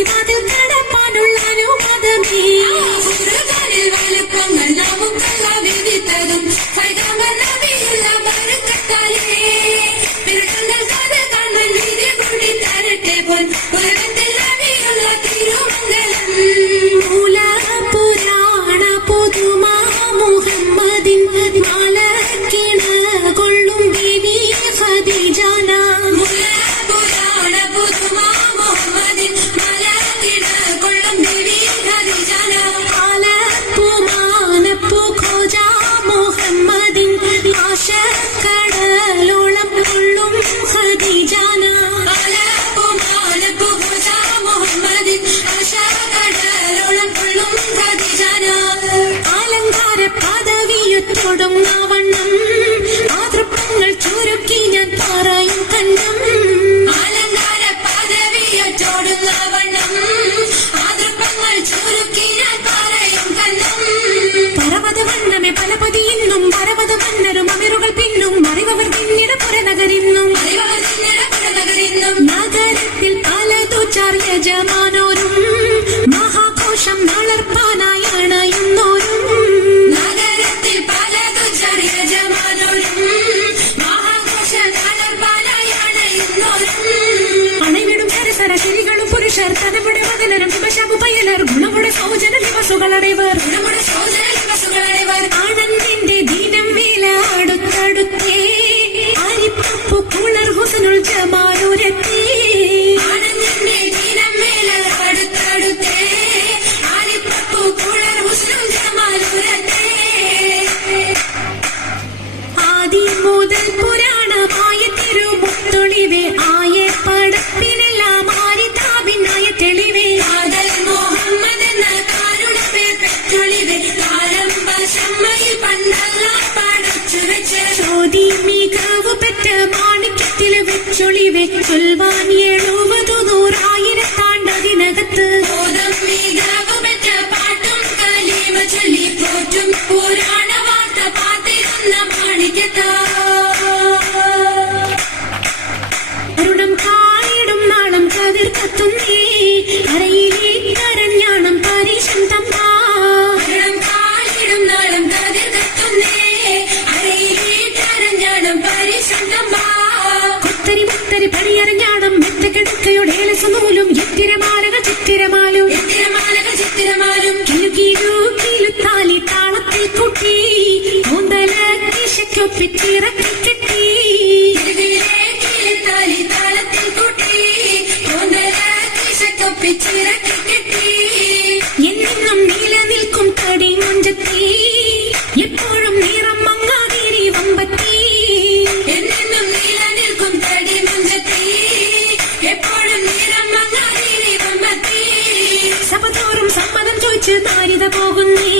പടിവാതിൽ കടപ്പാനുള്ള അനുവാദമേ വലുപ്പങ്ങൾ നമുക്കല്ല വിധിത്തതും നബിയുള്ള ബർക്കത്താലേ പിറകൾ കഥ കാണാൻ വിധി കൂടി തരട്ടെ പോൽ ഉലകത്തിൽ നബിയുള്ള തിരുമംഗലം മൂല പുരാണ പുതുമാ മുഹമ്മദിൻ മാലക്കിണ കൊള്ളും ബീവി ഖദീജാന മൂല പുരാണ പുതുമാ മുഹമ്മദിൻ മാലക്കിണ കൊള്ളും ബീവി ഖദീജാന ആലപ്പുമാനപ്പു ഖോജ മുഹമ്മദിൻ ആശക്കടലോളം കൊള്ളും ഖദീജാന ആലപ്പുമാനപ്പു ഖോജ മുഹമ്മദിൻ ആശക്കടലോളം കൊള്ളും ഖദീജാന അലങ്കാര പദവിയൊടുങ്ങാവണ്ണം മാതൃപ്പങ്ങൾ ചുരുക്കി ഞാൻ പറയും കണ്ണം അലങ്കാര പദവിയൊടുങ്ങാവണ്ണം മാതൃപ്പങ്ങൾ ചുരുക്കി ഞാൻ പറയും കണ്ണം പർവ്വത വണ്ണമേ പലപതി ഇന്നും പർവ്വത വണ്ണരും അമിറുകൾ പിന്നും അറിവർ പിന്നിട പുറനഗരിന്നും നഗരത്തിൽ പലതു ചാർയജമാനോരും മഹാഘോഷം വളർപ്പാനായി അണയുന്നോരും നഗരത്തിൽ പലതു ചാർയജമാനോരും മഹാഘോഷം വളർപ്പാനായി അണയുന്നോരും അണവിടും സരസര ശരികളും പുരുഷർ തനമുടെ മകനരും വിവശാപു പയ്യലർ ഗുണമുടെ സൗജന ദിവസുകളടൈവർ ആനന്ദിന്റെ ദീനം വേല അടുത്തടുത്തേ അരിപ്പു കുളർ ഹുസനുൽ ജമാലുരത്തേ ആനന്ദിന്റെ ദീനം വേല അടുത്തടുത്തേ അരിപ്പു കുളർ ഹുസനുൽ ജമാലുരത്തേ ആദി മുതൽ പുരാണമായ തിരുമുത്തൊളിവേ ആയ പടത്തിനെല്ലാം ആരിതാപിന്നായ തെളിവേ ആദൽ മുഹമ്മദ് എന്ന കാരുടെ പേർ പെട്ടൊളിവേ കാലം വശമ്മയിൽ പണ്ടെല്ലാം പടച്ചു വെച്ച് ചോദി മികവ് പെറ്റ മാണിക്യത്തിൽ വെച്ചൊളിവേ ചൊൽവാൻ 70,100,000 ബോധം മികവ് പെറ്റ പാട്ടും കലീമ ചൊല്ലി പോറ്റും പുരാണ വാർത്ത പാത്തിരുന്ന മാണിക്യത്താ അരുണം കായിടും നാളം കതിർ കത്തുന്നേ അരയിലെ കരഞ്ഞാണം പരീശം തമ്പാ അരുണം കായിടും നാളം കതിർ കത്തുന്നേ അരയിലെ കരഞ്ഞാണം പരീശം തമ്പാ കുത്തരി മുത്തരി പണിയരഞ്ഞാണം മെത്തക്കെടുക്കയുടെ ഏലസനൂലും എത്തിരമാലകൾ ചിത്തിരമാലും കിലുകിലുത്താലി താളത്തിൽ കൂട്ടി കൂന്തല കിശയ്ക്കൊപ്പിച്ചിറക്കി കെട്ടി താളത്തിൽ കൂട്ടി കൂന്തല കിശയ്ക്കൊപ്പിച്ചിറക്കി കെട്ടി എന്നും നിലനിൽക്കും തടി മുഞ്ചത്തി എപ്പോഴും നിറം മങ്ങാതിരി വമ്പത്തി എന്നും നിലനിൽക്കും തടി മുഞ്ചത്തി എപ്പോഴും നിറം മങ്ങാതിരി വമ്പത്തി സഭതോറും സമ്മതം ചോദിച്ച് നാരിത പോകുന്നേ